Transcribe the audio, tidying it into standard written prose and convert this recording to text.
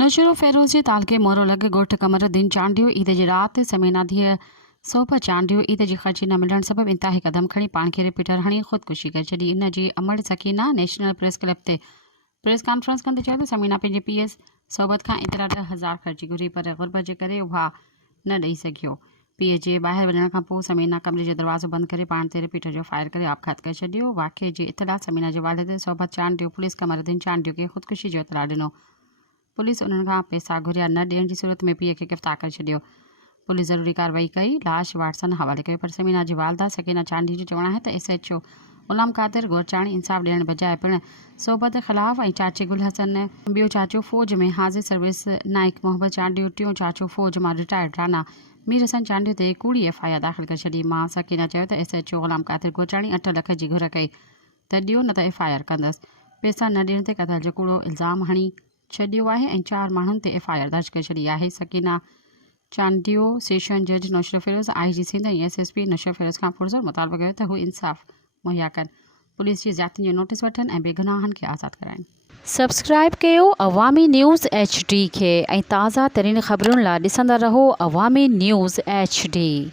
नशरो फेरोज़ी तालके मोरो लगे गोठ कमर दिन चांडियो ईद जी रात समेना धीअ सोभ चांडियो ईद जी ख़र्ची न मिलण सबब इंतहाई कदम खणी पाण खे रिपीटर हणी ख़ुदकुशी करे छॾी। इन जी अमड़ सकीना नेशनल प्रेस क्लब ते प्रेस कॉन्फ्रेंस कंदे चयो त समीना पंहिंजे पीउ सोबत खां एतिरा 10,000 ख़र्ची घुरी पर गुरबत जे करे उहा न ॾेई सघियो। पीउ जे ॿाहिरि वञण खां पोइ समीना कमरे जो दरवाज़ो बंदि करे पाण ते रिपीटर जो फायर करे आपघात करे छॾियो। वाक़िए जी इतला समीना जे वालिद सोबत चांडियो पुलिस कमरुद्दीन चांडियो खे ख़ुदकुशी जो इतला ॾिनो। पुलिस उन्हनि खां पैसा घुरिया न ॾियण जी सूरत में पीउ खे गिरफ़्तार करे छॾियो। पुलिस ज़रूरी कार्रवाई कई, लाश वाटसन हवाले कयो। पर समीना जी वालदा सकीना चांडी जो चवणु आहे त SHO ग़ुलाम क़ादिर गोरचाणी इंसाफ़ ॾियण बजाए पिणु सोबत ख़िलाफ़ ऐं चाचे गुल हसन ॿियो चाचो फ़ौज में हाज़िर सर्विस नाइक मोहम्मद चांडियो टियों चाचो फ़ौज मां रिटायर्ड राना मीर हसन चांडियो ते कूड़ी FIR दाख़िल करे छॾी। मां सकीना चयो त SHO ग़ुलाम क़ादिर गोरचाणी 8 लख जी घुर कई त ॾियो न त FIR कंदसि। पैसा न ॾियण ते क़तल जो कूड़ो इल्ज़ाम हणी छॾियो आहे ऐं 4 माण्हुनि ते FIR दर्ज करे छॾी आहे। सकीना चांडियो सेशन जज नौशरो फिरोज़ IG सिंध ऐं SSP नौशरो फिरोज़ खां पुरज़ोर मुतालबो कयो त हू इंसाफ़ मुहैया कनि, पुलिस जी ज़्यादतियुनि जो नोटिस वठनि ऐं बेगुनाहनि खे आज़ादु कराइनि। सब्सक्राइब कयो अवामी न्यूज़ HD खे ऐं ताज़ा तरीन ख़बरुनि लाइ ॾिसंदा रहो अवामी न्यूज़ HD।